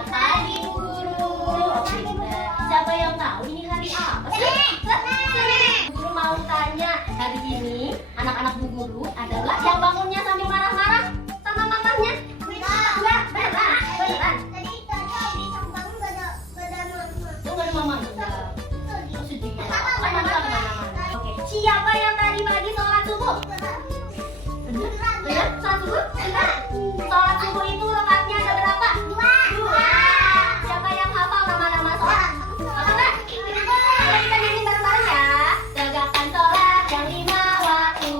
Selamat pagi Bu Guru. Oke, siapa yang tahu ini hari apa sih? Bu Guru mau tanya, hari ini anak-anak Bu Guru adalah yang bangunnya sambil marah-marah sama mamahnya. Enggak, beneran. Tadi Tata bisa bangun gak ada mama. Itu gak ada mamanya. Oh, sedih. Kan mama gak kemana-mana. Oke, siapa yang tadi pagi sholat subuh? Bener? Sholat subuh? Bener? Sholat subuh itu rakaatnya ada berapa? Dua. Siapa yang hafal nama-nama sholat? Hafal nggak? Mari kita nyanyi bareng-bareng ya. Tegakkan sholat yang 5 waktu.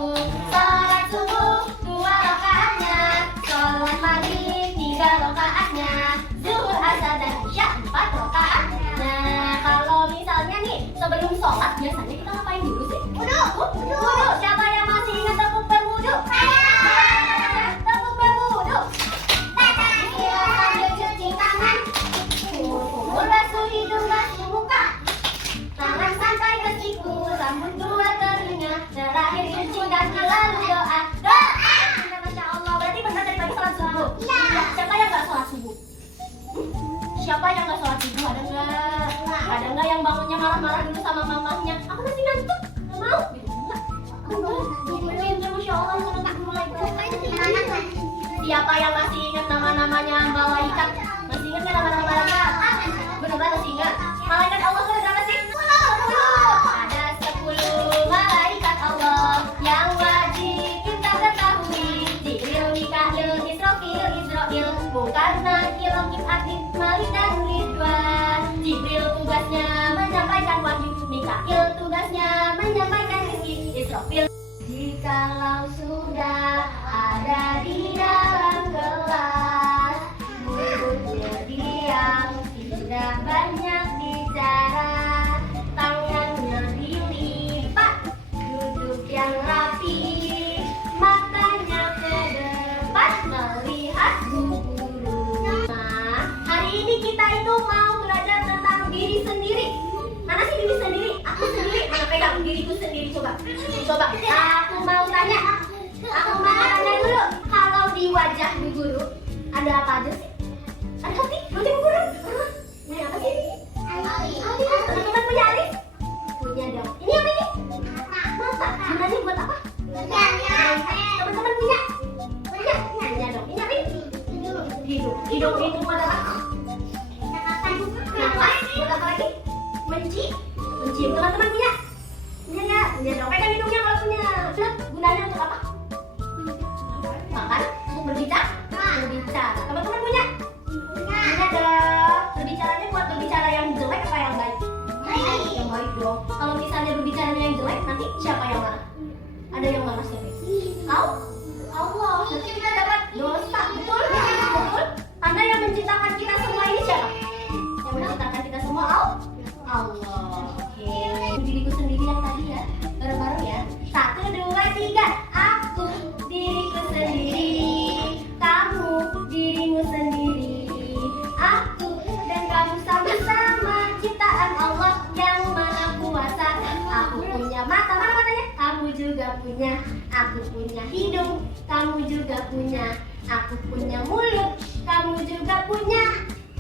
Sholat subuh 2 rakaatnya. Sholat maghrib 3 rakaatnya. Zuhur, asar dan isya 4 rakaatnya. Nah, kalau misalnya nih sebelum sholat biasanya kita ngapain dulu sih? Wudu. Siapa yang masih ingat tepuk berwudu? Tepuk berwudu. Sambil cuci tangan, kumur basuh hidung, basuh muka, tangan sampai ke siku, rambut 2 telinga, terakhir cuci kaki lalu doa. Masya Allah, berarti benar dari pagi sholat subuh. Siapa yang nggak sholat subuh? Siapa yang nggak sholat subuh? Ada nggak? Ada nggak yang bangunnya marah-marah dulu sama mamahnya? Aku masih ngantuk, nggak mau. Masya Allah, mulai. Siapa yang masih ingat nama-namanya malaikat? Masih ingat nggak nama-nama malaikat? Benar-benar masih ingat? Malaikat Allah itu ada berapa sih? 10. Ada 10 malaikat Allah yang wajib kita ketahui. Jibril, Mikail, Israfil, bukan Nakil, Rakib, Atid, Malik, dan Ridwan. Jibril tugasnya menyampaikan wahyu, Mikail tugasnya menyampaikan rezeki, Israfil jikalau sudah ada di dalam kelas, mulutnya diam, tidak banyak bicara, tangannya dilipat, duduk yang rapi, matanya ke depan melihat guru. Nah, hari ini kita itu mau belajar tentang diri sendiri. Mana sih diri sendiri? Aku sendiri. Mana pegang diriku sendiri, coba. Aku mau tanya dulu. Kalau di wajah Bu Guru ada apa aja sih? Ada hati? Nanti Bu Guru? Ini apa sih? Alis. Teman-teman punya alis? Punya dong. Ini apa ini? Mata. Gunanya buat apa? Teman-teman punya? Punya dong. Ini apa ini? Hidung buat apa? Nafas. Buat apa lagi? Mencium. Teman-teman punya? Punya dong. Pegang hidungnya kalau punya. Gunanya untuk apa? Makan? Untuk berbicara? Teman-teman punya? Punya dong. Berbicaranya buat berbicara yang jelek apa yang baik? Yang baik dong. Kalau misalnya berbicaranya yang jelek, nanti siapa yang marah? Ada yang marah siapa? Allah. Nanti kita dapat dosa. Betul? Anda yang menciptakan kita semua ini siapa? Yang menciptakan kita semua Allah. Oke. Diriku sendiri yang tadi ya. Bareng-bareng ya. 1, 2, 3. Aku diriku sendiri. Kamu dirimu sendiri. Aku dan kamu sama-sama ciptaan Allah yang Maha Kuasa. Aku punya mata, mana matanya? Kamu juga punya. Aku punya hidung, kamu juga punya. Aku punya mulut, kamu juga punya.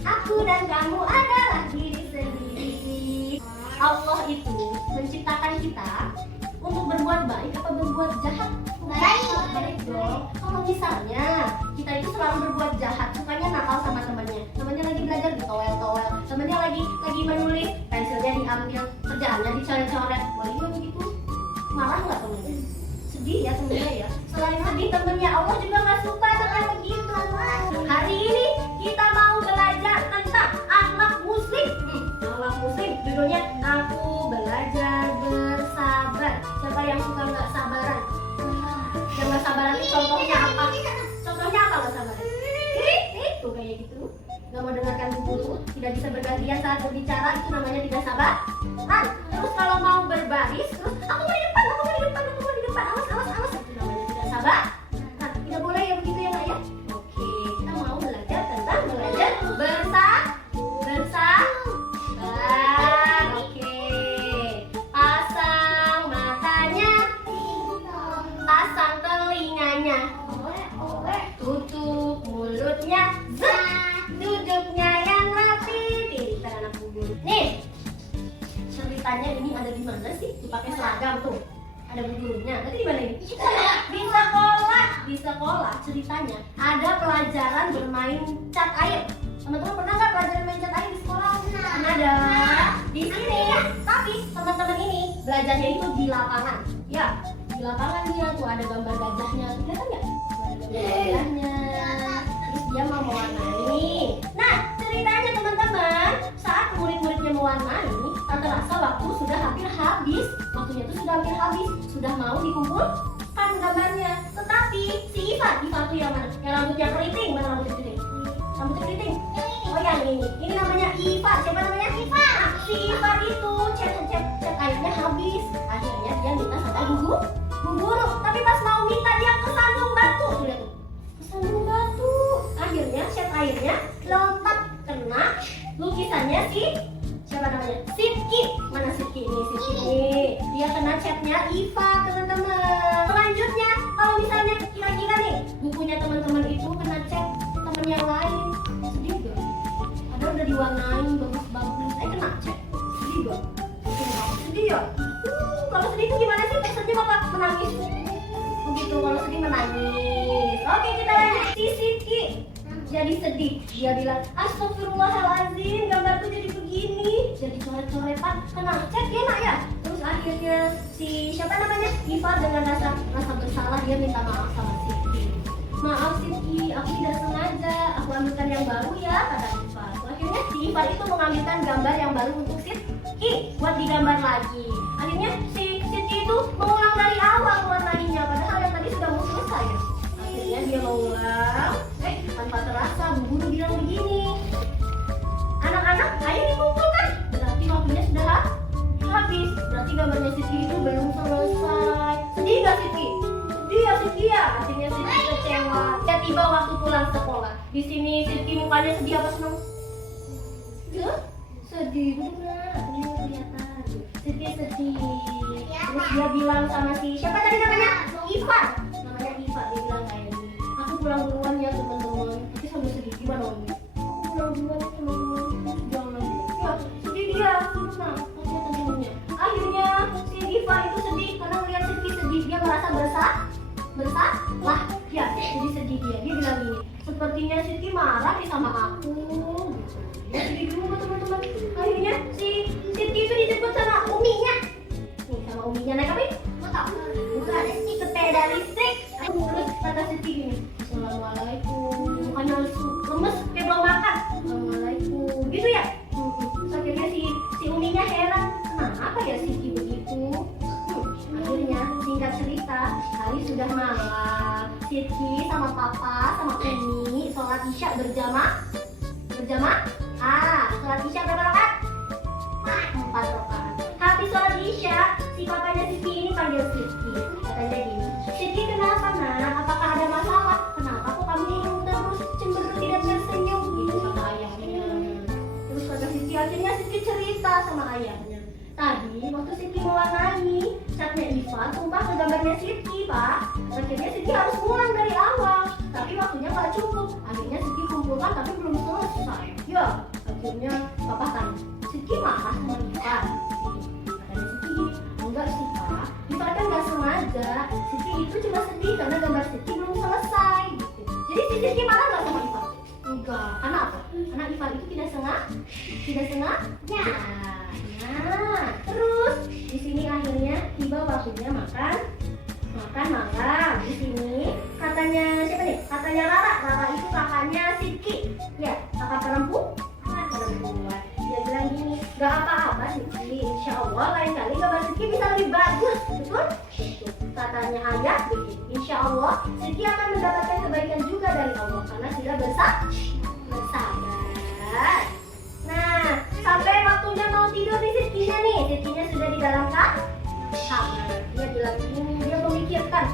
Aku dan kamu adalah diri sendiri. Allah itu menciptakan kita untuk berbuat baik atau berbuat jahat? Baik dong. Kalau misalnya kita itu selalu berbuat jahat, sukanya nakal sama temannya lagi belajar ditowel, temannya lagi menulis, pensilnya diambil, kerjaannya dicoret-coret. Wah, ini begitu marah nggak temennya? Sedih ya temennya ya. Selain sedih, temennya Allah juga nggak suka dengan begitu. Hari ini kita mau belajar tentang akhlak muslim. Akhlak muslim judulnya Aku Belajar Bersabar. Siapa yang suka nggak sabaran? Yang nggak sabaran itu contohnya apa? Contohnya apa nggak sabaran? Itu kayak gitu. Nggak mau dengarkan Bu Guru, tidak bisa bergantian saat berbicara, itu namanya tidak sabar. Terus kalau mau berbaris, terus aku mau di depan, awas, itu namanya tidak sabar. Tidak boleh ya begitu ya Nak ya? Oke, kita mau belajar tentang belajar bersabar. Oke, pasang matanya, pasang telinganya, tutup mulutnya, duduknya ya ada di mana sih? Dipakai seragam tuh. Ada gurunya. Nanti di mana ini? Di sekolah. Di sekolah ceritanya ada pelajaran bermain cat air. Teman-teman pernah nggak pelajaran main cat air di sekolah? Ada. Di sini. Tapi teman-teman ini belajarnya itu di lapangan. Ya, di lapangan dia tuh ada gambar gajahnya. Kelihatan nggak? Ada gambar gajahnya. Terus dia mau mewarnai. Nah, ceritanya teman-teman, saat murid-muridnya mewarnai, tak terasa waktu sudah hampir habis. Waktunya itu sudah hampir habis, sudah mau dikumpulkan gambarnya. Tetapi si Iva tuh yang mana? Yang rambutnya keriting, mana rambutnya keriting? Rambutnya keriting. Oh yang ini. Ini namanya Iva. Siapa namanya? Iva. Nah, si Iva itu cat airnya habis. Akhirnya dia minta sama bu guru. Tapi pas mau minta dia kesandung batu. Tuh lihat tuh. Kesandung batu. Akhirnya cat airnya loncat kena lukisannya si siapa namanya? Sidki. Mana Sidki ini? Sidki ini. Dia kena catnya Iva, teman-teman. Selanjutnya, kalau misalnya kira-kira nih bukunya teman-teman itu kena cat teman yang lain, sedih gak? Padahal udah diwarnain bagus-bagus, kena cat. Sedih gak? Sedih ya? Kalau sedih itu gimana sih? Sedih apa? Menangis. Begitu, kalau sedih menangis. Oke, kita lanjut. Si Sidki jadi sedih. Dia bilang, astagfirullahaladzim, gambarku jadi begini, jadi coret-coretan, kena cat ya nak ya. Terus akhirnya si siapa namanya Iva dengan rasa bersalah dia minta maaf sama Sidki. Maaf Sidki, aku tidak sengaja, aku ambilkan yang baru ya, kata Iva. Akhirnya si Iva itu mengambilkan gambar yang baru untuk Sidki buat digambar lagi. Akhirnya si Sidki itu mengulang dari awal warnanya, padahal yang tadi sudah mau selesai ya. Akhirnya dia mengulang, tanpa terasa bu guru bilang begini, anak-anak ayo dikumpulkan, berarti waktunya sudah habis, berarti gambarnya Sidki itu belum selesai. Sedih gak Sidki? Sedih ya Sidki ya. Akhirnya Sidki kecewa. Ya tiba waktu pulang sekolah. Di sini Sidki mukanya sedih apa senang? Ya, sedih benar. Ini kelihatan. Sidki sedih. Terus dia bilang sama si siapa tadi namanya? Iva. Namanya Iva. Dia bilang kayak gini, aku pulang duluan ya teman-teman. Tapi sambil sedih gimana Om? Aku pulang duluan ya teman-teman. Jangan. Ya sedih dia. Nah, teman-temannya. Akhirnya si Iva itu sedih karena melihat Sidki sedih. Dia merasa bersalah. Ya, jadi sedih dia. Dia bilang gini, sepertinya Sidki marah nih sama aku. Gitu. Dia sedih dulu teman-teman. Akhirnya si Sidki itu dijemput sama uminya. Nih sama uminya naik apa ini? Motor. Bukan, sepeda listrik. Terus kata Sidki gini, assalamualaikum. Mukanya lemes kayak belum makan. Assalamualaikum. Gitu ya? Terus akhirnya si uminya heran, kenapa ya Sidki begitu? Akhirnya singkat cerita, hari sudah malam. Sidki sama papa sama Umi sholat isya berjamaah. Sholat isya berapa rakaat? 4 rakaat. Habis sholat isya, si papanya Sidki ini panggil Sidki. Katanya gini, Sidki kenapa nak? Apakah ada masalah? Kenapa kok kamu ingin terus cemberut tidak tersenyum? Gitu kata ayahnya. Terus kata Sidki, akhirnya Sidki cerita sama ayahnya. Tadi waktu Sidki mewarnai catnya Iva tumpah ke gambarnya Sidki, Pak. Akhirnya Sidki harus pulang dari awal, tapi waktunya nggak cukup. Akhirnya Sidki kumpulkan tapi belum selesai. Ya, akhirnya papa tanya, Sidki marah sama Iva? Katanya Sidki gini, enggak sih Pak, Iva kan nggak sengaja. Sidki itu cuma sedih karena gambar Sidki belum selesai. Gitu. Jadi si Sidki marah nggak sama Iva? Enggak. Karena apa? Karena Iva itu tidak sengaja. Nah, terus di sini akhirnya tiba waktunya makan malam. Di sini katanya siapa nih? Katanya Rara itu kakaknya Sidki. Ya, kakak perempuan. Dia bilang gini, gak apa-apa Sidki, insya Allah lain kali gambar Sidki bisa lebih bagus. Betul? Betul. Katanya ayah begitu. Insya Allah Sidki akan mendapatkan kebaikan juga dari Allah karena sudah bersabar. Nah, sampai waktunya mau tidur nih Sidkinya sudah di dalam kamar. Dia bilang ini, dia memikirkan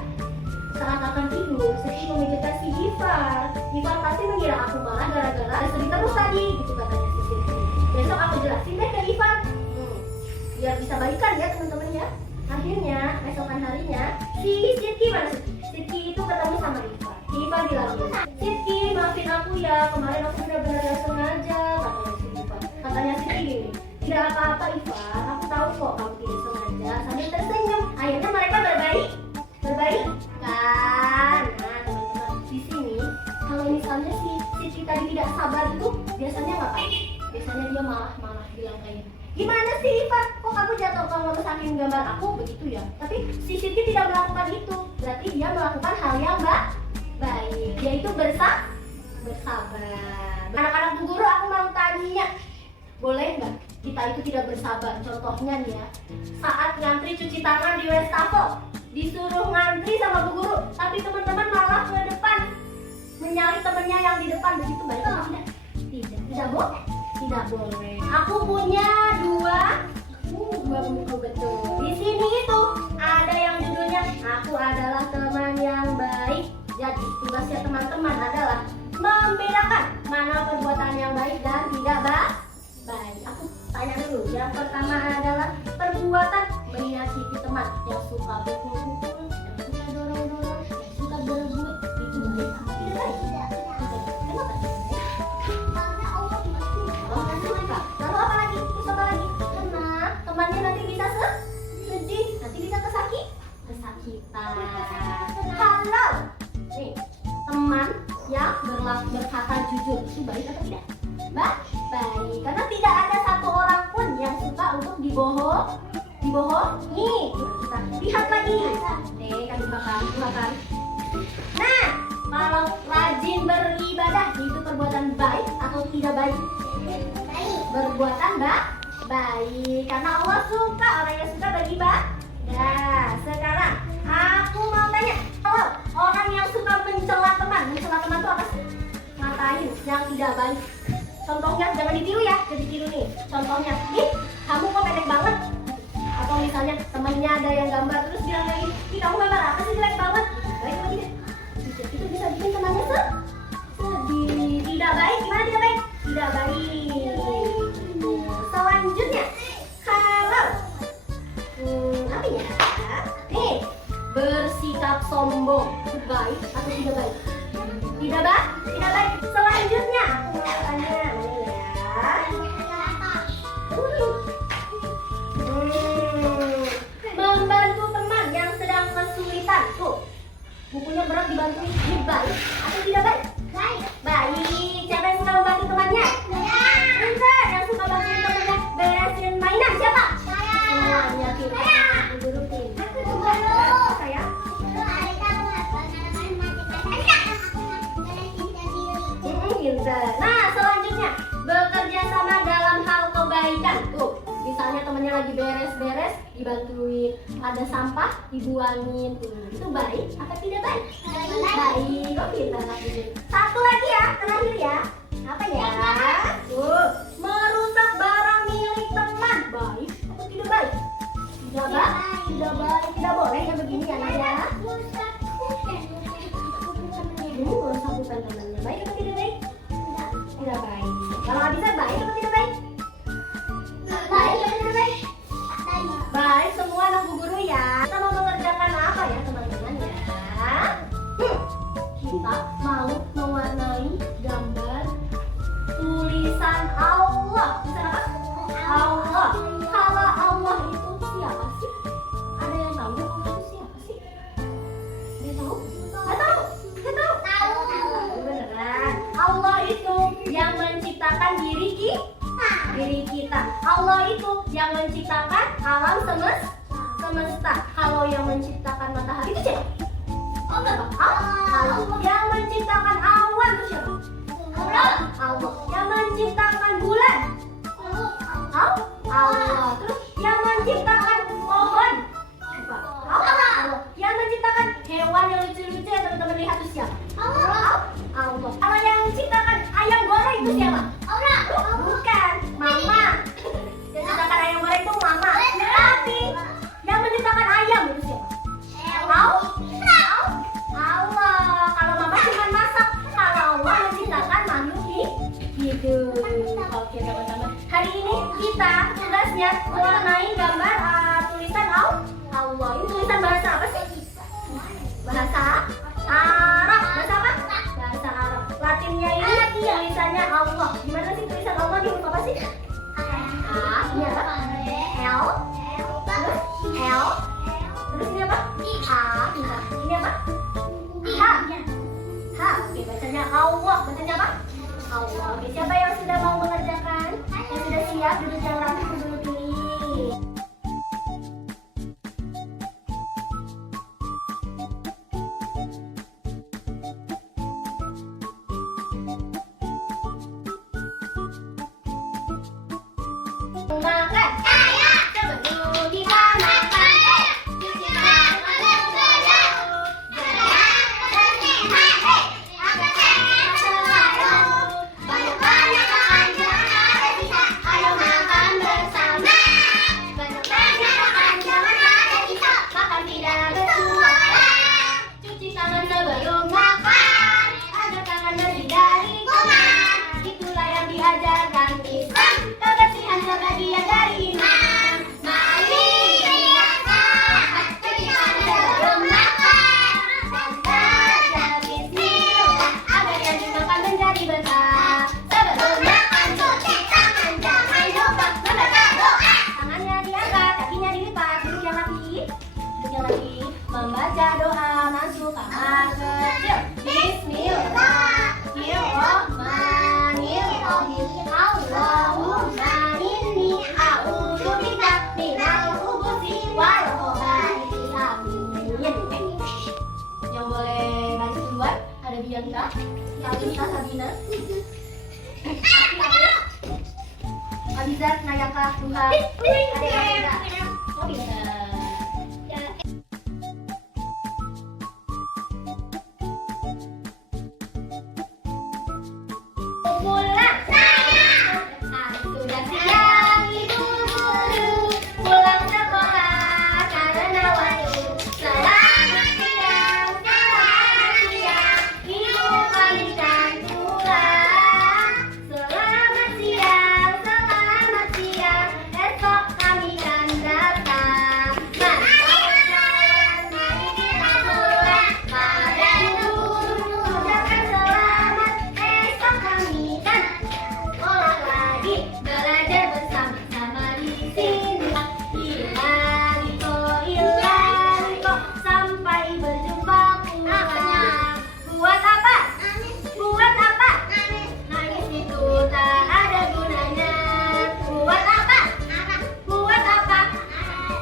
saat akan tidur. Sidki memikirkan si Iva pasti mengira aku marah gara-gara sedih terus tadi, gitu katanya si Sidki. Besok aku jelasin deh ke Iva, biar bisa baikan ya teman-teman ya. Akhirnya esokan harinya si Sidki mana sih? Sidki itu ketemu sama Iva. Iva bilang, Sidki maafin aku ya, kemarin aku benar-benar gak sengaja, katanya si Iva. Katanya Sidki gini, tidak apa-apa Iva, aku tahu kok kamu tidak bilang kayak, gimana sih Iva? Kok kamu jatuh kalau ngerusakin gambar aku begitu ya? Tapi si Siti tidak melakukan itu. Berarti dia melakukan hal yang baik. Dia itu bersabar. Anak-anak Bu Guru, aku mau tanya, boleh nggak kita itu tidak bersabar? Contohnya nih ya, saat ngantri cuci tangan di wastafel, disuruh ngantri sama Bu Guru, tapi teman-teman malah ke depan menyalip temennya yang di depan, begitu baik atau tidak? Tidak boleh. Tidak boleh. Aku punya dua buku betul. Di sini itu ada yang judulnya Aku Adalah Teman Yang Baik. Jadi tugasnya teman-teman adalah membedakan mana perbuatan yang baik dan tidak baik. Aku tanya dulu. Yang pertama adalah perbuatan menyakiti teman, yang suka pukul-pukul, yang suka dorong-dorong, yang suka berebut. Itu baik atau tidak baik? Kenapa tidak baik? Lalu apa lagi? Terus apa lagi? Karena temannya nanti bisa sedih, nanti bisa kesakitan. Kalau nih teman yang berkata jujur, itu baik atau tidak? Baik, karena tidak ada satu orang pun yang suka untuk dibohongi. Kita lihat lagi. Kan dimakan. Nah, kalau rajin beribadah itu perbuatan baik atau tidak baik? Berbuatan baik, karena Allah suka orang yang suka beribadah. Sekarang aku mau tanya, kalau orang yang suka mencela teman itu apa sih? Ngatain yang tidak baik. Contohnya jangan ditiru ya, jadi tiru nih. Contohnya, kamu kok pendek banget. Atau misalnya temannya ada yang gambar terus bilang lagi, kamu gambar apa sih, jelek banget. Baik atau tidak? Itu bisa bikin temannya sedih. Tidak baik, gimana tidak baik? Tidak baik. Selanjutnya, kalau apa ya? Bersikap sombong, itu baik atau tidak baik? Tidak baik. Selanjutnya, aku mau tanya membantu teman yang sedang kesulitan. Tuh, bukunya berat dibantuin, ini baik atau tidak baik? Baik. Siapa yang suka membantu temannya? Pintar. Yang suka bantuin temannya beresin mainan siapa? Semuanya kita. Guru pintar. Saya. Pintar. Nah, selanjutnya bekerja sama dalam hal kebaikan. Tuh, misalnya temannya lagi beres-beres, dibantuin. Ada sampah, dibuangin. Itu baik atau tidak baik? Baik. Oh, pintar lagi. Satu lagi ya, terakhir ya. Apa ya? Tuh, merusak barang milik teman. Baik atau tidak baik? Tidak baik. Tidak boleh ya begini ya, Nadia. Merusak bukan temannya. Baik atau tidak baik? Tidak baik. Kalau bisa baik atau tidak baik? Baik atau tidak baik? Baik, semua anak Bu Guru ya. Kita mau mengerjakan apa ya teman-teman ya? Kita mau mewarnai gambar tulisan Allah. Tulisan apa? Allah. Kalau Allah itu siapa sih? Ada yang tahu Allah itu siapa sih? Dia tahu? Nggak tahu? Beneran. Allah itu yang menciptakan diri kita. Allah itu yang menciptakan alam semesta. Kalau yang menciptakan matahari itu siapa? Allah. Yang menciptakan awan itu siapa? Allah. Yang menciptakan bulan? Allah. Terus yang menciptakan pohon? Allah. Yang menciptakan hewan yang lucu-lucu yang teman-teman lihat itu siapa? Allah. Kalau yang menciptakan ayam goreng itu siapa? Bukan, Mama. Yang menciptakan ayam goreng itu Mama. Tapi yang menciptakan ayam itu siapa? Allah. Kalau Mama cuma masak, kalau Allah menciptakan makhluk hidup. Oke teman-teman, hari ini kita tugasnya mewarnai gambar tulisan Allah. Ini tulisan bahasa apa sih? Bahasa Arab. Bahasa apa? Bahasa Arab. Latinnya ini tulisannya Allah. Gimana sih tulisan Allah di huruf apa sih? Ini apa? L. Terus L. Terus ini apa? Ini apa? H. Oke, bacanya Allah. Bacanya apa? Allah. Oke, siapa yang sudah mau mengerjakan? Yang sudah siap duduknya Kalista Sabina. Abizar Nayaka Duha. Ada yang tidak? Oh bisa. Pulang sudah siang ibu guru pulang sekolah karena waktu. Selamat siang ibu balikan pulang. Selamat siang esok kami kan datang. Kawan-kawan mari kita pulang. Pada ibu guru ucapkan selamat esok kami kan sekolah lagi, belajar bersama-sama di sini. Ilariko sampai berjumpa pulang. Buat apa? Buat apa? Nangis itu tak ada gunanya. Buat apa? Buat apa?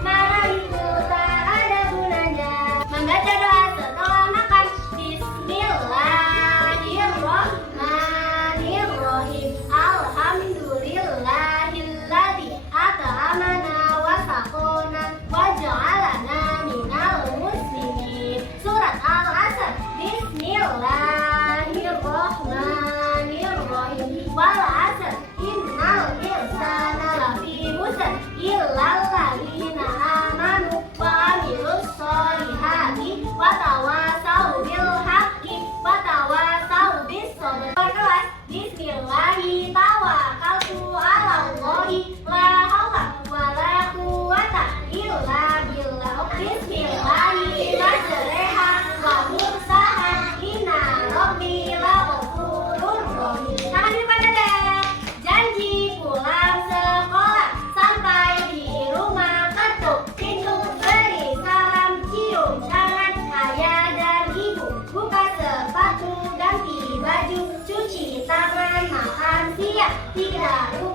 Marah itu tak ada gunanya. Membaca doa setelah makan. Bismillahirrahmanirrahim. Alhamdulillahilladzi at'amana wa saqona wa ja'alana minal muslimin. Surat Al-Asr. Bismillahirrahmanirrahim. Wal 'asr innal insana lafi khusr illal ladzina amanu wa 'amilus sholihati wa tawasau bil haqqi wa tawasau bis sabr. Kelas Bismillahi tawakkaltu 'alallahi la haula wala quwwata illa billah. Bismillahi majreha wa mursaha inna rabbi la ghafurur rahim. Tangan di depan dada. Janji pulang sekolah sampai di rumah ketuk pintu, beri salam, cium tangan ayah dan ibu, buka sepatu, ganti baju, cuci tangan, makan siang, tidak lupa